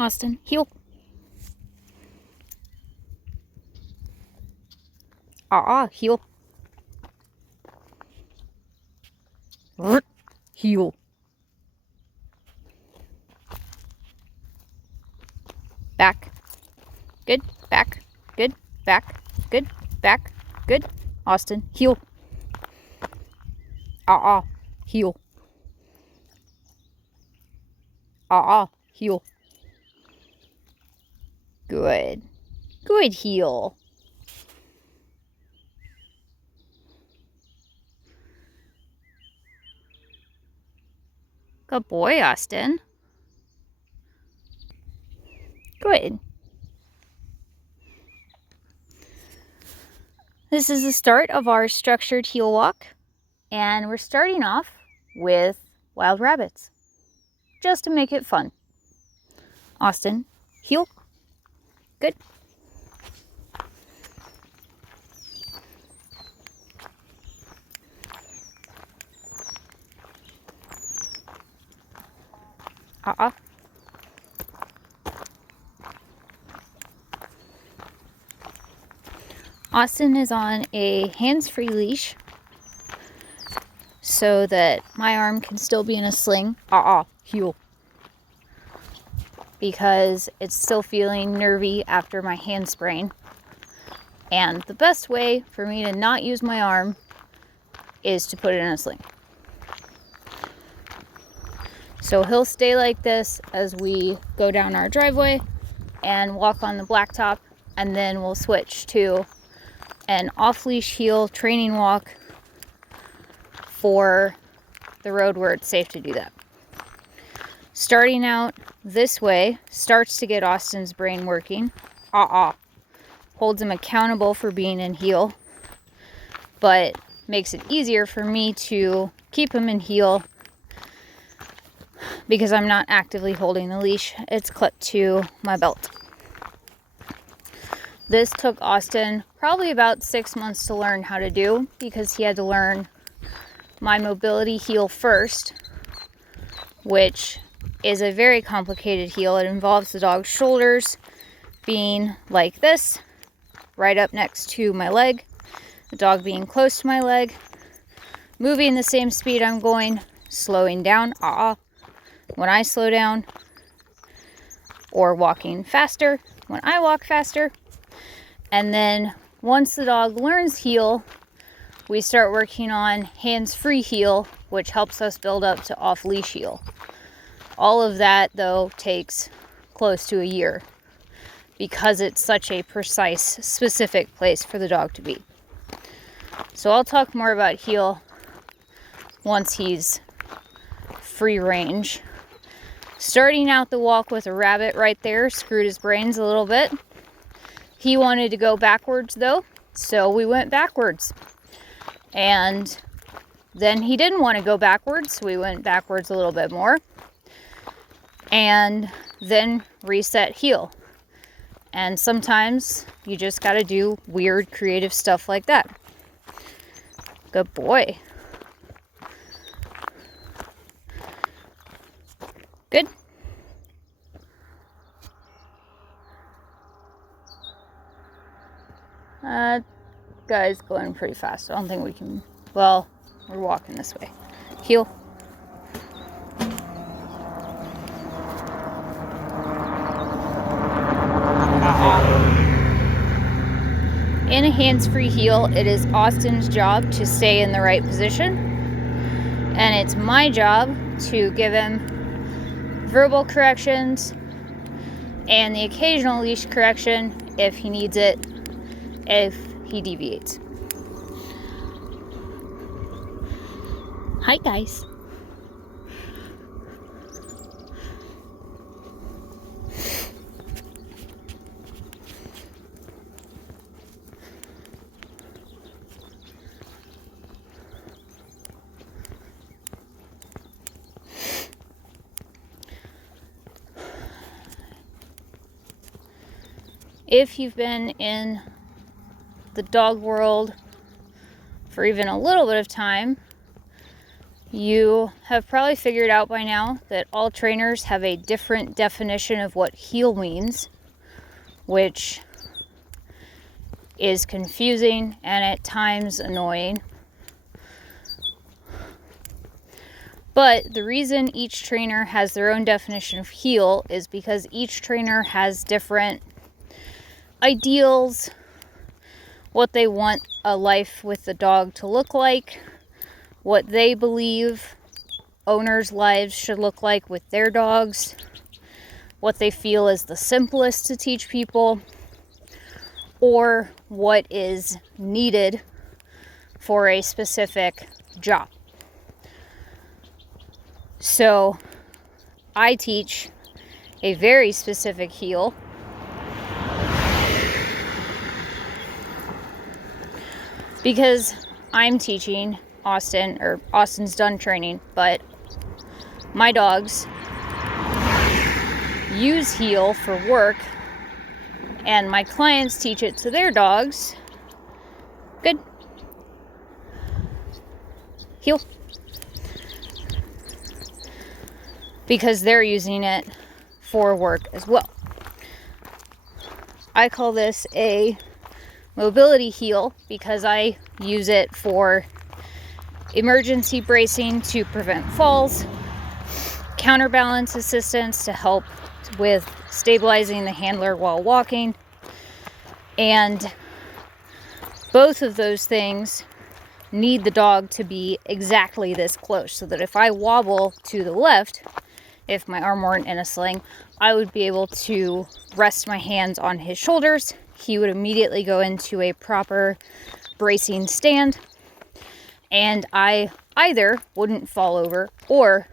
Austin, heel. Heel. Heel. Back. Good. Back. Good. Back. Good. Back. Good. Austin, heel. Heel. Heel. Good. Good, heel. Good boy, Austin. Good. This is the start of our structured heel walk, and we're starting off with wild rabbits, just to make it fun. Austin, heel. Good. Austin is on a hands-free leash so that my arm can still be in a sling. Heel. Because it's still feeling nervy after my hand sprain. And the best way for me to not use my arm is to put it in a sling. So he'll stay like this as we go down our driveway and walk on the blacktop, and then we'll switch to an off-leash heel training walk for the road where it's safe to do that. Starting out this way starts to get Austin's brain working. Holds him accountable for being in heel, but makes it easier for me to keep him in heel because I'm not actively holding the leash. It's clipped to my belt. This took Austin probably about 6 months to learn how to do because he had to learn my mobility heel first, which is a very complicated heel. It involves the dog's shoulders being like this, right up next to my leg, the dog being close to my leg, moving the same speed I'm going, slowing down, when I slow down, or walking faster when I walk faster. And then once the dog learns heel, we start working on hands-free heel, which helps us build up to off-leash heel. All of that, though, takes close to a year because it's such a precise, specific place for the dog to be. So I'll talk more about heel once he's free range. Starting out the walk with a rabbit right there screwed his brains a little bit. He wanted to go backwards though, so we went backwards. And then he didn't want to go backwards, so we went backwards a little bit more. And then reset heel. And sometimes you just got to do weird creative stuff like that. Good boy. Good. Guy's going pretty fast. I don't think we can, well, we're walking this way. Heel. In a hands-free heel, it is Austin's job to stay in the right position, and it's my job to give him verbal corrections and the occasional leash correction if he needs it, if he deviates. Hi guys. If you've been in the dog world for even a little bit of time, You have probably figured out by now that all trainers have a different definition of what heel means, which is confusing and at times annoying. But the reason each trainer has their own definition of heel is because each trainer has different ideals, what they want a life with the dog to look like, what they believe owners' lives should look like with their dogs, what they feel is the simplest to teach people, or what is needed for a specific job. So I teach a very specific heel because I'm teaching Austin, or Austin's done training, but my dogs use heel for work and my clients teach it to their dogs. Good. Heel. Because they're using it for work as well. I call this a mobility heel because I use it for emergency bracing to prevent falls, counterbalance assistance to help with stabilizing the handler while walking, and both of those things need the dog to be exactly this close so that if I wobble to the left, if my arm weren't in a sling, I would be able to rest my hands on his shoulders. He would immediately go into a proper bracing stand, and I either wouldn't fall over or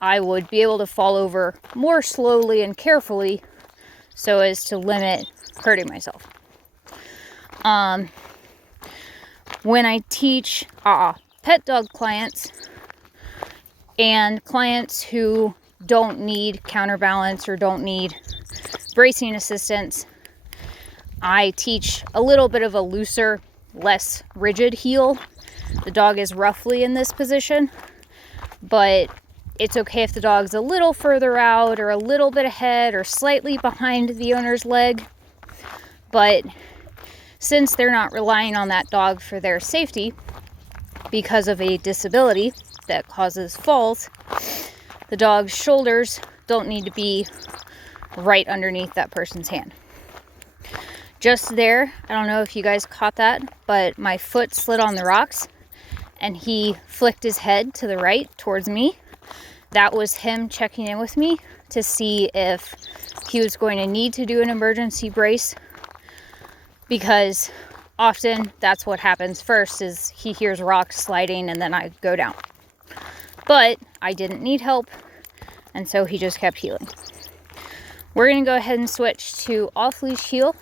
I would be able to fall over more slowly and carefully so as to limit hurting myself. When I teach pet dog clients and clients who don't need counterbalance or don't need bracing assistance, I teach a little bit of a looser, less rigid heel. The dog is roughly in this position, but it's okay if the dog's a little further out or a little bit ahead or slightly behind the owner's leg. But since they're not relying on that dog for their safety because of a disability that causes falls, the dog's shoulders don't need to be right underneath that person's hand. Just there, I don't know if you guys caught that, but my foot slid on the rocks and he flicked his head to the right towards me. That was him checking in with me to see if he was going to need to do an emergency brace, because often that's what happens first, is he hears rocks sliding and then I go down. But I didn't need help, and so he just kept healing. We're going to go ahead and switch to off-leash heel,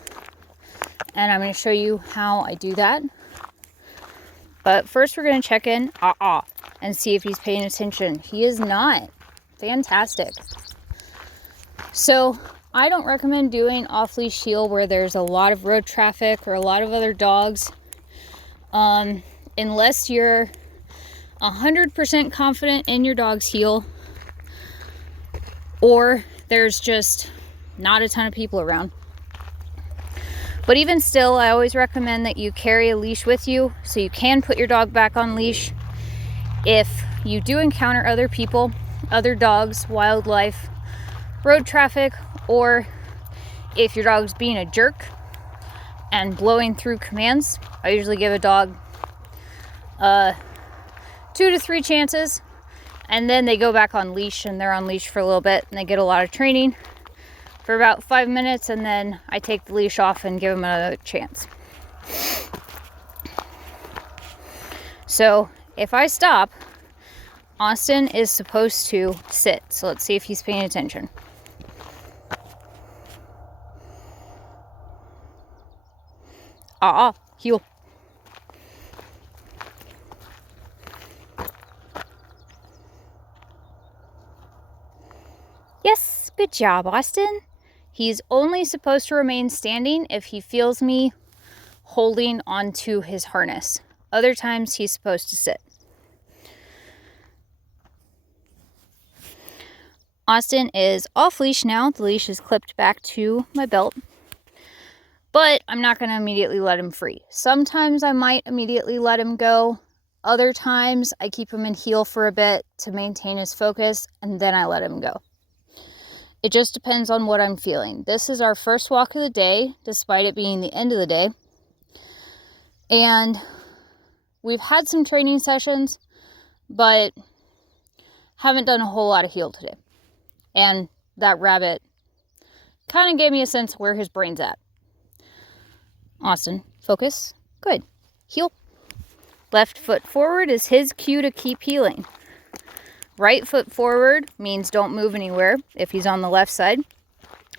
and I'm going to show you how I do that. But first we're going to check in and see if he's paying attention. He is not. Fantastic. So I don't recommend doing off-leash heel where there's a lot of road traffic or a lot of other dogs, unless you're 100% confident in your dog's heel or there's just not a ton of people around. But even still, I always recommend that you carry a leash with you so you can put your dog back on leash if you do encounter other people, other dogs, wildlife, road traffic, or if your dog's being a jerk and blowing through commands. I usually give a dog 2 to 3 chances, and then they go back on leash and they're on leash for a little bit and they get a lot of training for about 5 minutes, and then I take the leash off and give them another chance. So if I stop, Austin is supposed to sit. So let's see if he's paying attention. Heel. Yes, good job, Austin. He's only supposed to remain standing if he feels me holding onto his harness. Other times he's supposed to sit. Austin is off leash now. The leash is clipped back to my belt, but I'm not going to immediately let him free. Sometimes I might immediately let him go. Other times I keep him in heel for a bit to maintain his focus, and then I let him go. It just depends on what I'm feeling. This is our first walk of the day, despite it being the end of the day. And we've had some training sessions, but haven't done a whole lot of heel today. And that rabbit kind of gave me a sense of where his brain's at. Austin, focus. Good. Heel. Left foot forward is his cue to keep heeling. Right foot forward means don't move anywhere if he's on the left side.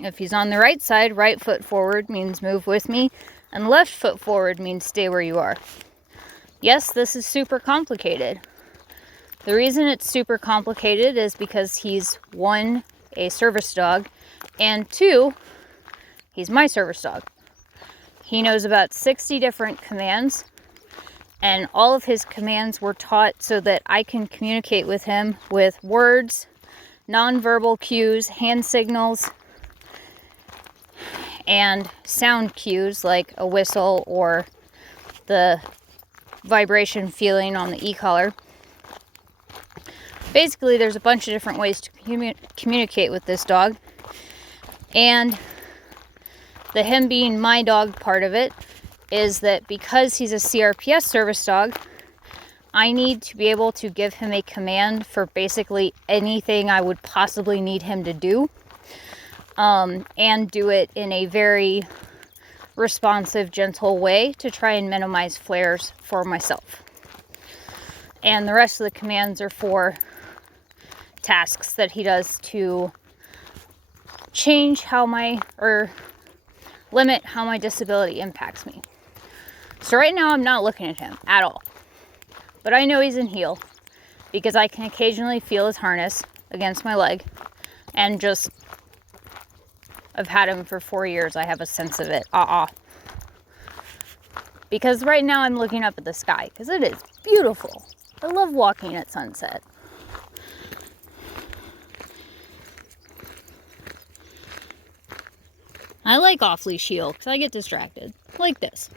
If he's on the right side, right foot forward means move with me. And left foot forward means stay where you are. Yes, this is super complicated. The reason it's super complicated is because he's, one, a service dog, and two, he's my service dog. He knows about 60 different commands, and all of his commands were taught so that I can communicate with him with words, nonverbal cues, hand signals, and sound cues like a whistle or the vibration feeling on the e-collar. Basically, there's a bunch of different ways to communicate with this dog. And the him being my dog part of it is that because he's a CRPS service dog, I need to be able to give him a command for basically anything I would possibly need him to do. And do it in a very responsive, gentle way to try and minimize flares for myself. And the rest of the commands are for tasks that he does to change limit how my disability impacts me. So right now I'm not looking at him at all, but I know he's in heel because I can occasionally feel his harness against my leg, and just, I've had him for 4 years. I have a sense of it. Because right now I'm looking up at the sky because it is beautiful. I love walking at sunset. I like off-leash heel because I get distracted like this.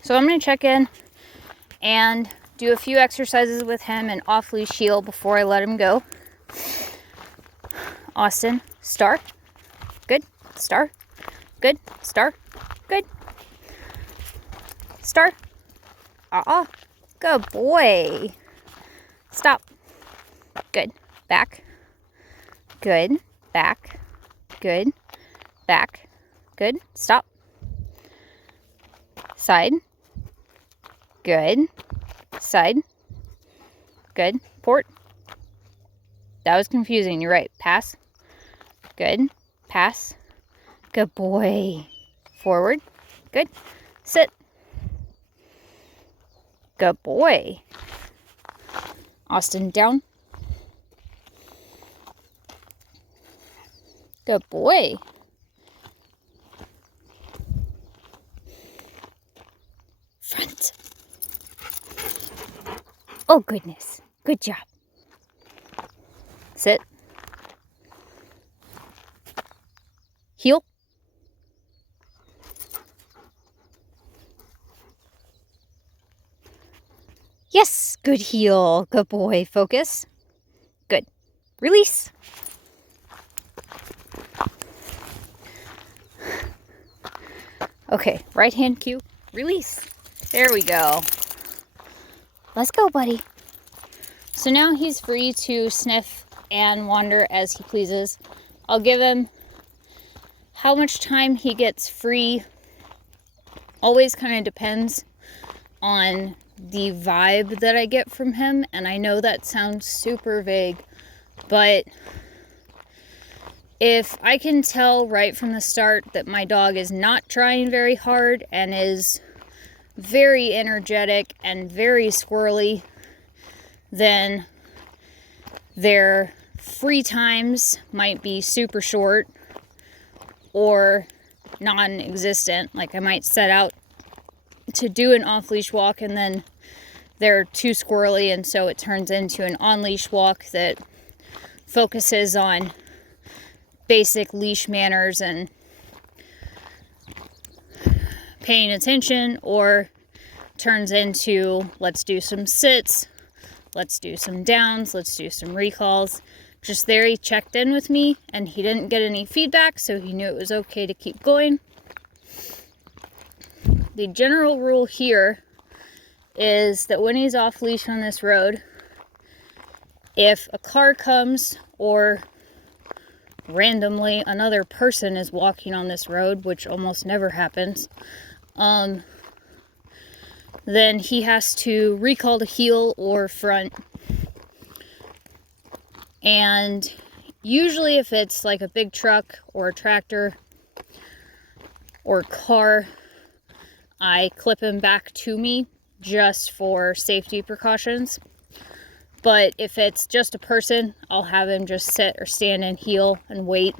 So I'm going to check in and do a few exercises with him and off-leash heel before I let him go. Austin, star. Good. Star. Good. Star. Good. Star. Good boy. Stop. Good. Back. Good. Back. Good. Back. Good. Stop. Side. Good. Side. Good. Port. That was confusing. You're right. Pass. Good. Pass. Good boy. Forward. Good. Sit. Good boy. Austin, down. Good boy. Front. Oh, goodness. Good job. Sit. Heel. Yes, good heel. Good boy. Focus. Good. Release. Okay, right hand cue. Release. There we go. Let's go, buddy. So now he's free to sniff and wander as he pleases. I'll give him how much time he gets free. Always kind of depends on the vibe that I get from him. And I know that sounds super vague, but if I can tell right from the start that my dog is not trying very hard and is very energetic and very squirrely, then their free times might be super short or non-existent. Like I might set out to do an off-leash walk and then they're too squirrely, and so it turns into an on-leash walk that focuses on basic leash manners and paying attention, or turns into let's do some sits, let's do some downs, let's do some recalls. Just there, he checked in with me and he didn't get any feedback, so he knew it was okay to keep going. The general rule here is that when he's off leash on this road, if a car comes or randomly another person is walking on this road, which almost never happens, then he has to recall to heel or front. And usually if it's like a big truck or a tractor or car, I clip him back to me just for safety precautions. But if it's just a person, I'll have him just sit or stand and heel and wait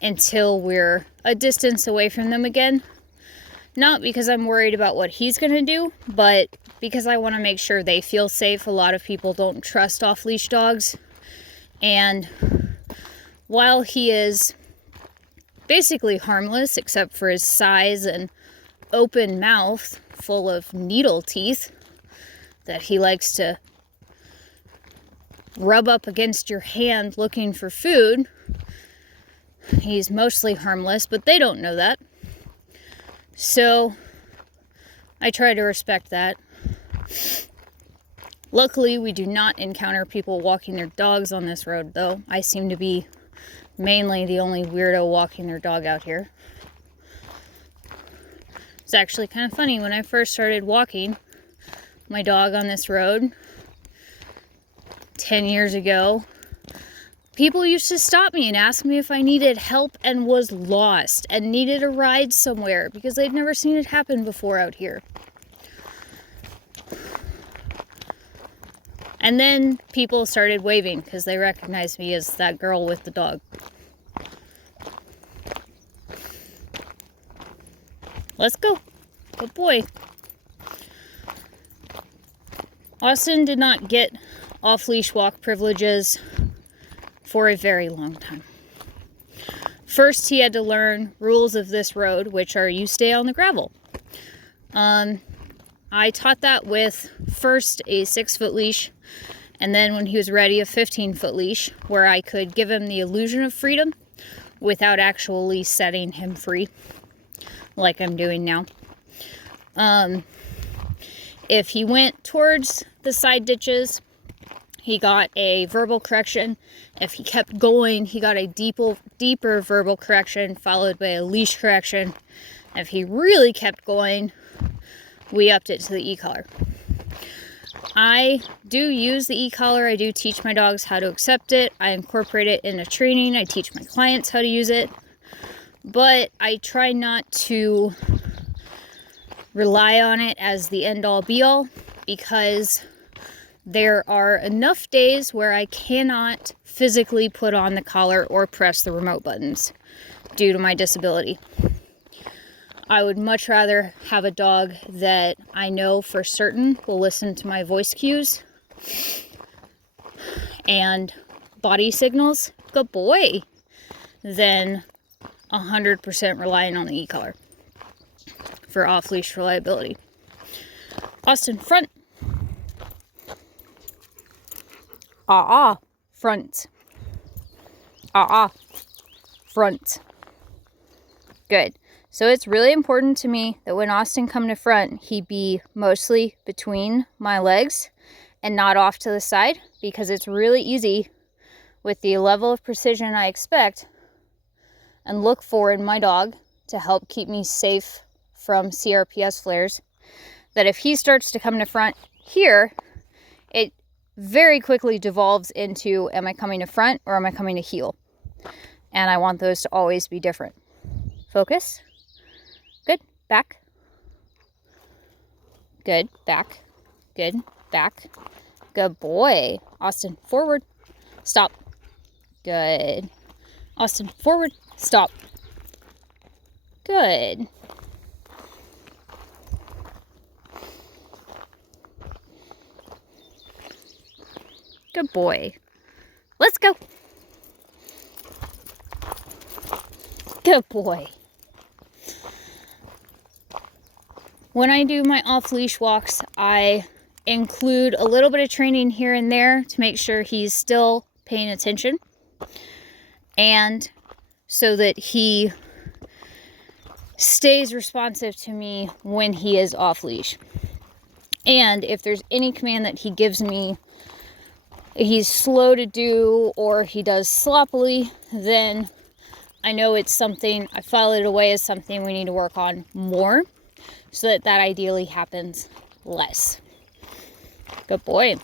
until we're a distance away from them again. Not because I'm worried about what he's going to do, but because I want to make sure they feel safe. A lot of people don't trust off-leash dogs. And while he is basically harmless, except for his size and open mouth full of needle teeth that he likes to rub up against your hand looking for food, he's mostly harmless, but they don't know that. So I try to respect that. Luckily, we do not encounter people walking their dogs on this road, though. I seem to be mainly the only weirdo walking their dog out here. It's actually kind of funny. When I first started walking my dog on this road 10 years ago, people used to stop me and ask me if I needed help and was lost and needed a ride somewhere because they'd never seen it happen before out here. And then people started waving because they recognized me as that girl with the dog. Let's go. Good boy. Austin did not get off-leash walk privileges for a very long time. First, he had to learn rules of this road, which are you stay on the gravel. I taught that with first a 6-foot leash, and then when he was ready, a 15-foot leash, where I could give him the illusion of freedom without actually setting him free, like I'm doing now. If he went towards the side ditches, he got a verbal correction. If he kept going, he got a deeper verbal correction, followed by a leash correction. If he really kept going, we upped it to the e-collar. I do use the e-collar. I do teach my dogs how to accept it. I incorporate it into training. I teach my clients how to use it. But I try not to rely on it as the end-all be-all, because there are enough days where I cannot physically put on the collar or press the remote buttons due to my disability. I would much rather have a dog that I know for certain will listen to my voice cues and body signals, good boy, than 100% relying on the e-collar for off-leash reliability. Austin, front. Front. Front. Good. So it's really important to me that when Austin come to front, he be mostly between my legs and not off to the side, because it's really easy with the level of precision I expect and look for in my dog to help keep me safe from CRPS flares, that if he starts to come to front here, it very quickly devolves into, am I coming to front or am I coming to heel? And I want those to always be different. Focus. Good. Back. Good. Back. Good. Back. Good boy. Austin, forward. Stop. Good. Austin, forward. Stop. Good. Good boy. Let's go. Good boy. When I do my off-leash walks, I include a little bit of training here and there to make sure he's still paying attention, and so that he stays responsive to me when he is off-leash. And if there's any command that he gives me he's slow to do, or he does sloppily, then I know it's something, I file it away as something we need to work on more, so that ideally happens less. Good boy.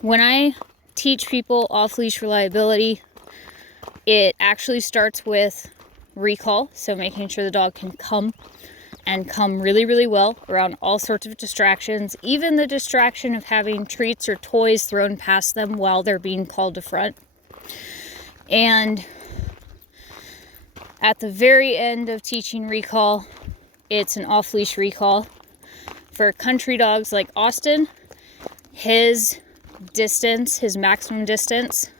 When I teach people off-leash reliability, it actually starts with recall, so making sure the dog can come really, really well around all sorts of distractions, even the distraction of having treats or toys thrown past them while they're being called to front. And at the very end of teaching recall, it's an off-leash recall. For country dogs like Austin, his distance, his maximum distance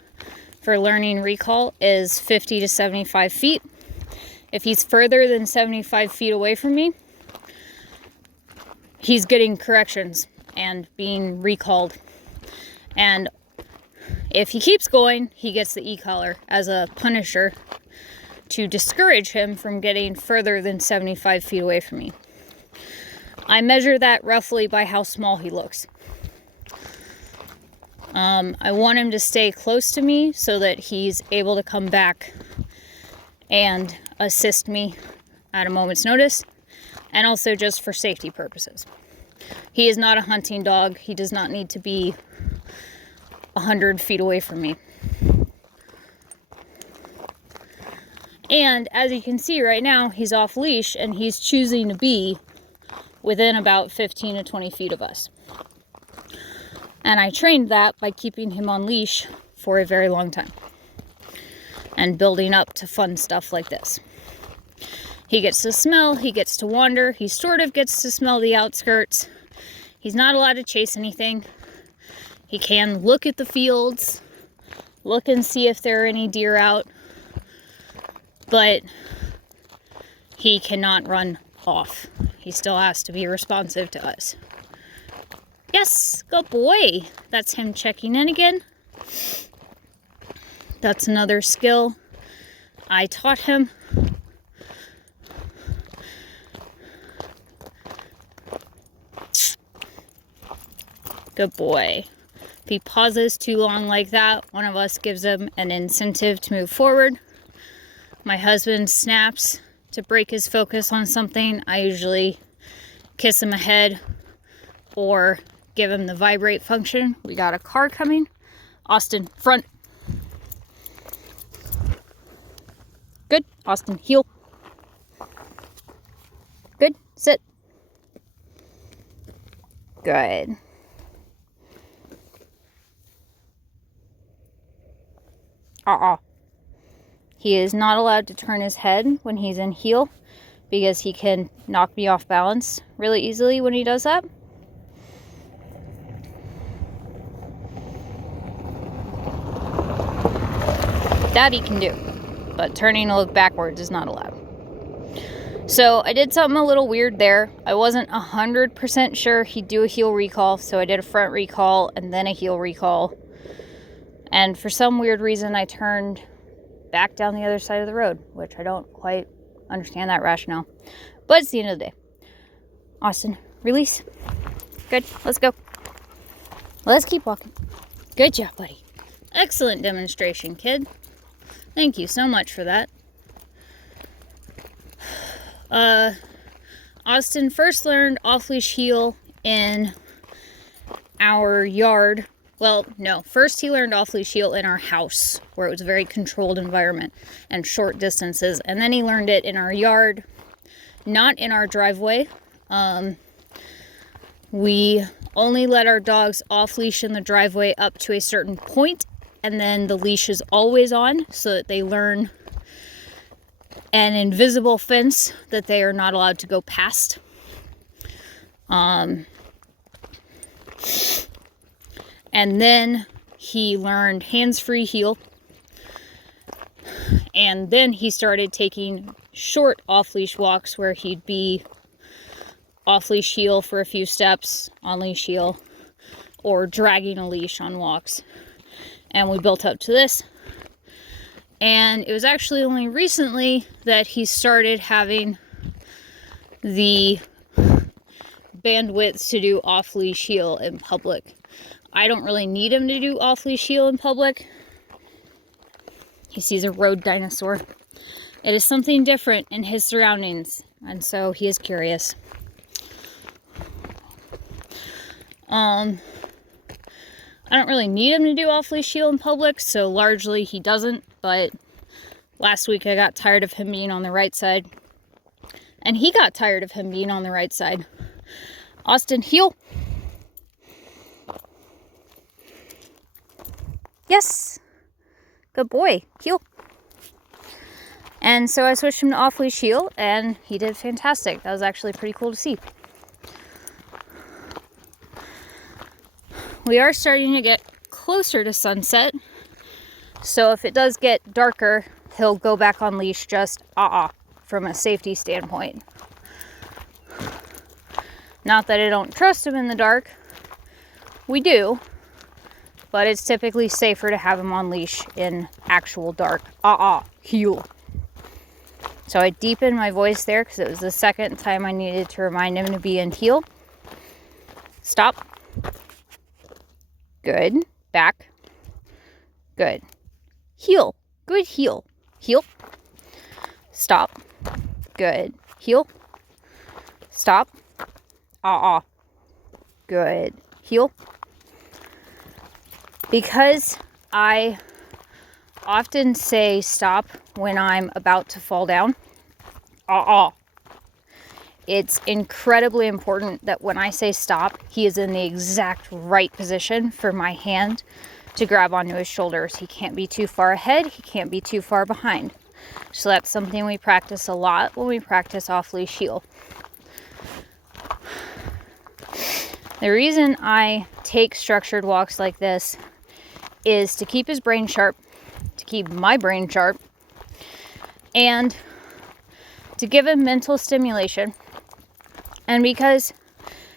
for learning recall is 50 to 75 feet. If he's further than 75 feet away from me, he's getting corrections and being recalled. And if he keeps going, he gets the e-collar as a punisher to discourage him from getting further than 75 feet away from me. I measure that roughly by how small he looks. I want him to stay close to me so that he's able to come back and assist me at a moment's notice, and also just for safety purposes. He is not a hunting dog. He does not need to be 100 feet away from me. And as you can see right now, he's off leash and he's choosing to be within about 15 to 20 feet of us. And I trained that by keeping him on leash for a very long time and building up to fun stuff like this. He gets to smell, he gets to wander, he sort of gets to smell the outskirts. He's not allowed to chase anything. He can look at the fields, look and see if there are any deer out, but he cannot run off. He still has to be responsive to us. Yes, good boy. That's him checking in again. That's another skill I taught him. Good boy. If he pauses too long like that, one of us gives him an incentive to move forward. My husband snaps to break his focus on something. I usually kiss him ahead or give him the vibrate function. We got a car coming. Austin, front. Good. Austin, heel. Good. Sit. Good. He is not allowed to turn his head when he's in heel because he can knock me off balance really easily when he does that. That he can do, but turning to look backwards is not allowed. So I did something a little weird there. I wasn't 100% sure he'd do a heel recall, so I did a front recall and then a heel recall. And for some weird reason, I turned back down the other side of the road, which I don't quite understand that rationale. But it's the end of the day. Austin, release. Good. Let's go. Let's keep walking. Good job, buddy. Excellent demonstration, kid. Thank you so much for that. Austin first learned off-leash heel in our yard. Well, no. First he learned off-leash heel in our house, where it was a very controlled environment and short distances. And then he learned it in our yard, not in our driveway. We only let our dogs off-leash in the driveway up to a certain point, and then the leash is always on so that they learn an invisible fence that they are not allowed to go past. And then he learned hands-free heel. And then he started taking short off-leash walks where he'd be off-leash heel for a few steps, on-leash heel, or dragging a leash on walks. And we built up to this. And it was actually only recently that he started having the bandwidth to do off-leash heel in public. I don't really need him to do off-leash heel in public. He sees a road dinosaur. It is something different in his surroundings, and so he is curious. I don't really need him to do off-leash heel in public, so largely he doesn't, but last week I got tired of him being on the right side, and he got tired of him being on the right side. Austin, heel. Yes. Good boy. Heel. And so I switched him to off-leash heel, and he did fantastic. That was actually pretty cool to see. We are starting to get closer to sunset, so if it does get darker, he'll go back on leash just from a safety standpoint. Not that I don't trust him in the dark. We do. But it's typically safer to have him on leash in actual dark. Heel. So I deepened my voice there because it was the second time I needed to remind him to be in heel. Stop. Good. Back. Good. Heel. Good heel. Heel. Stop. Good. Heel. Stop. Good. Heel. Because I often say stop when I'm about to fall down, it's incredibly important that when I say stop, he is in the exact right position for my hand to grab onto his shoulders. He can't be too far ahead, he can't be too far behind. So that's something we practice a lot when we practice off-leash heel. The reason I take structured walks like this is to keep his brain sharp, to keep my brain sharp, and to give him mental stimulation. And because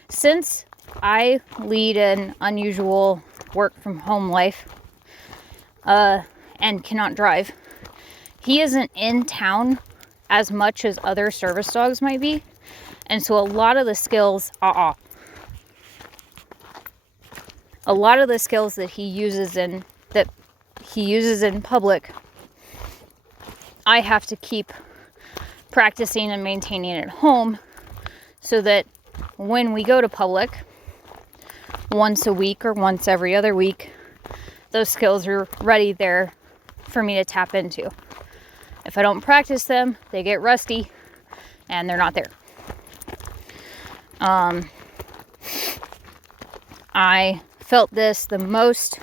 since I lead an unusual work from home life and cannot drive, he isn't in town as much as other service dogs might be. And so a lot of the skills, a lot of the skills that he uses in public, I have to keep practicing and maintaining at home so that when we go to public once a week or once every other week, those skills are ready there for me to tap into. If I don't practice them, they get rusty and they're not there. I felt this the most.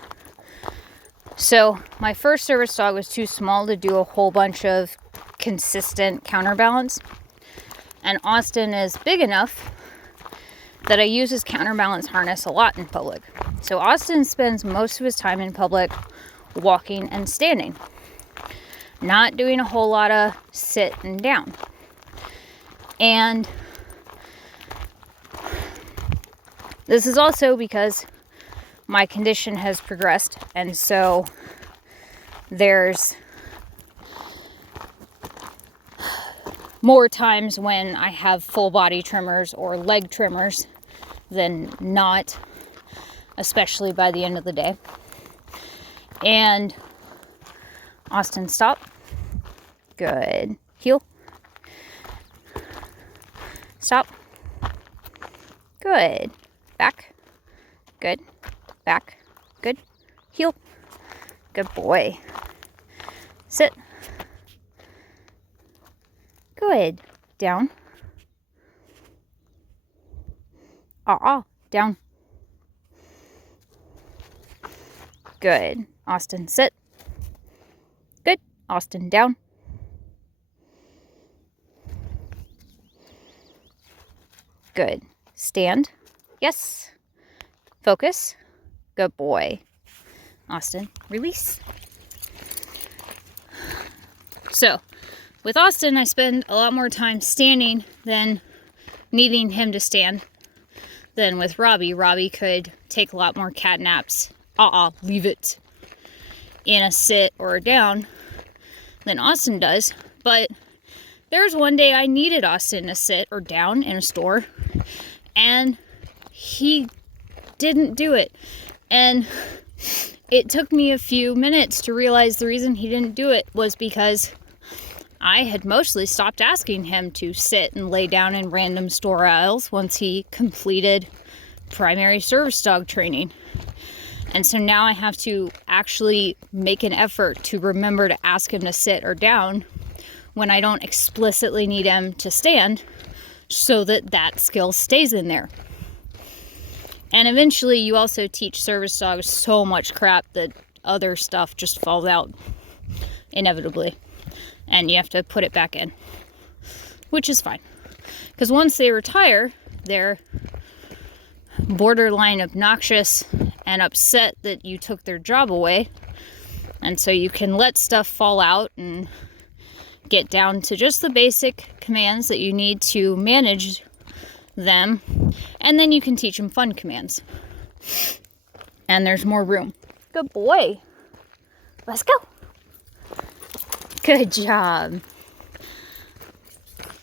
So my first service dog was too small to do a whole bunch of consistent counterbalance. And Austin is big enough that I use his counterbalance harness a lot in public. So Austin spends most of his time in public walking and standing, not doing a whole lot of sit and down. And this is also because my condition has progressed, and so there's more times when I have full body trimmers or leg trimmers than not, especially by the end of the day. And Austin, stop. Good. Heel. Stop. Good. Back. Good. Back. Good. Heel. Good boy. Sit. Good. Down. Down. Good. Austin, sit. Good. Austin, down. Good. Stand. Yes. Focus. Good boy. Austin, release. So, with Austin, I spend a lot more time standing than needing him to stand than with Robbie. Robbie could take a lot more cat naps. Leave it. In a sit or a down than Austin does. But there's one day I needed Austin to sit or down in a store, and he didn't do it. And it took me a few minutes to realize the reason he didn't do it was because I had mostly stopped asking him to sit and lay down in random store aisles once he completed primary service dog training. And so now I have to actually make an effort to remember to ask him to sit or down when I don't explicitly need him to stand, so that that skill stays in there. And eventually you also teach service dogs so much crap that other stuff just falls out inevitably. And you have to put it back in, which is fine. Because once they retire, they're borderline obnoxious and upset that you took their job away. And so you can let stuff fall out and get down to just the basic commands that you need to manage them. And then you can teach them fun commands. And there's more room. Good boy. Let's go. Good job.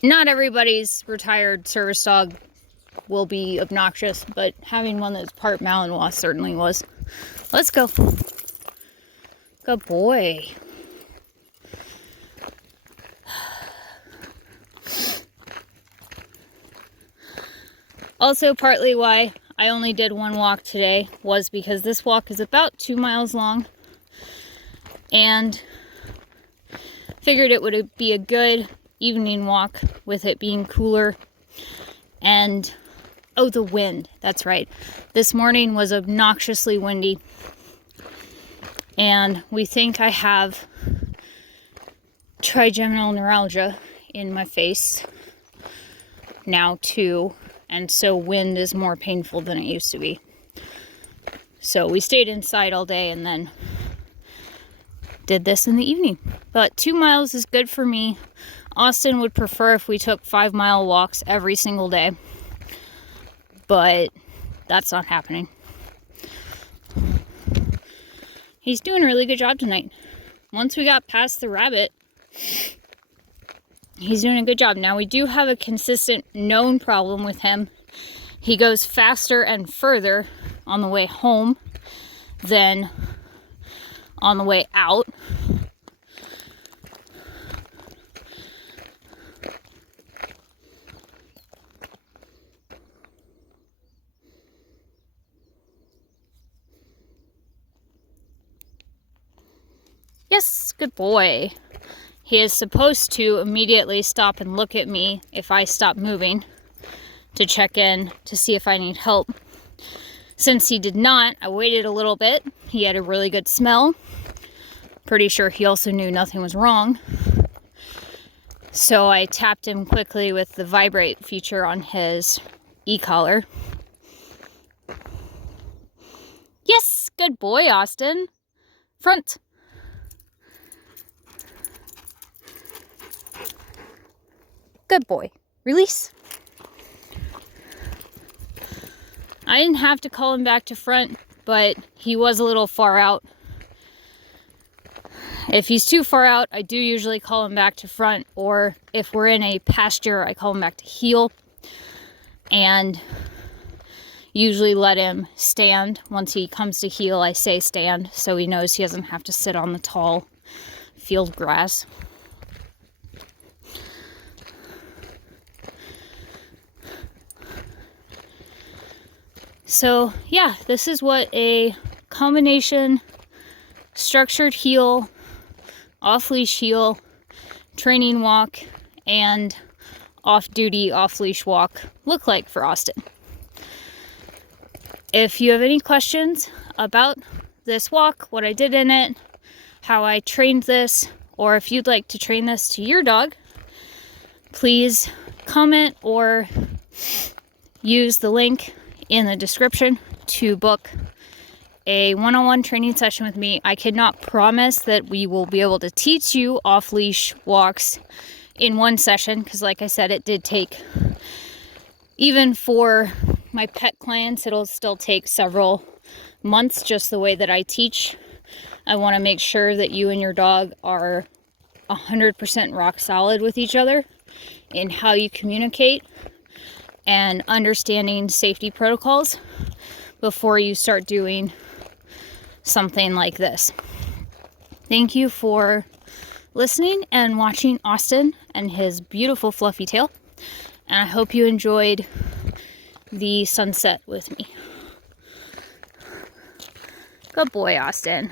Not everybody's retired service dog will be obnoxious, but having one that's part Malinois certainly was. Let's go. Good boy. Also, partly why I only did one walk today was because this walk is about 2 miles long, and figured it would be a good evening walk with it being cooler. And oh, the wind, that's right. This morning was obnoxiously windy, and we think I have trigeminal neuralgia in my face now too, and so wind is more painful than it used to be. So we stayed inside all day and then did this in the evening. But 2 miles is good for me. Austin would prefer if we took 5-mile walks every single day, but that's not happening. He's doing a really good job tonight. Once we got past the rabbit, he's doing a good job. Now, we do have a consistent known problem with him. He goes faster and further on the way home than on the way out. Yes, good boy. He is supposed to immediately stop and look at me if I stop moving to check in to see if I need help. Since he did not, I waited a little bit. He had a really good smell. Pretty sure he also knew nothing was wrong. So I tapped him quickly with the vibrate feature on his e-collar. Yes, good boy, Austin. Front. Good boy. Release. I didn't have to call him back to front, but he was a little far out. If he's too far out, I do usually call him back to front, or if we're in a pasture, I call him back to heel, and usually let him stand. Once he comes to heel, I say stand, so he knows he doesn't have to sit on the tall field grass. So yeah, this is what a combination structured heel, off-leash heel, training walk, and off-duty, off-leash walk look like for Austin. If you have any questions about this walk, what I did in it, how I trained this, or if you'd like to train this to your dog, please comment or use the link in the description to book a one-on-one training session with me. I cannot promise that we will be able to teach you off-leash walks in one session, because like I said, it did take, even for my pet clients, it'll still take several months just the way that I teach. I want to make sure that you and your dog are 100% rock solid with each other in how you communicate and understanding safety protocols before you start doing something like this. Thank you for listening and watching Austin and his beautiful fluffy tail. And I hope you enjoyed the sunset with me. Good boy, Austin.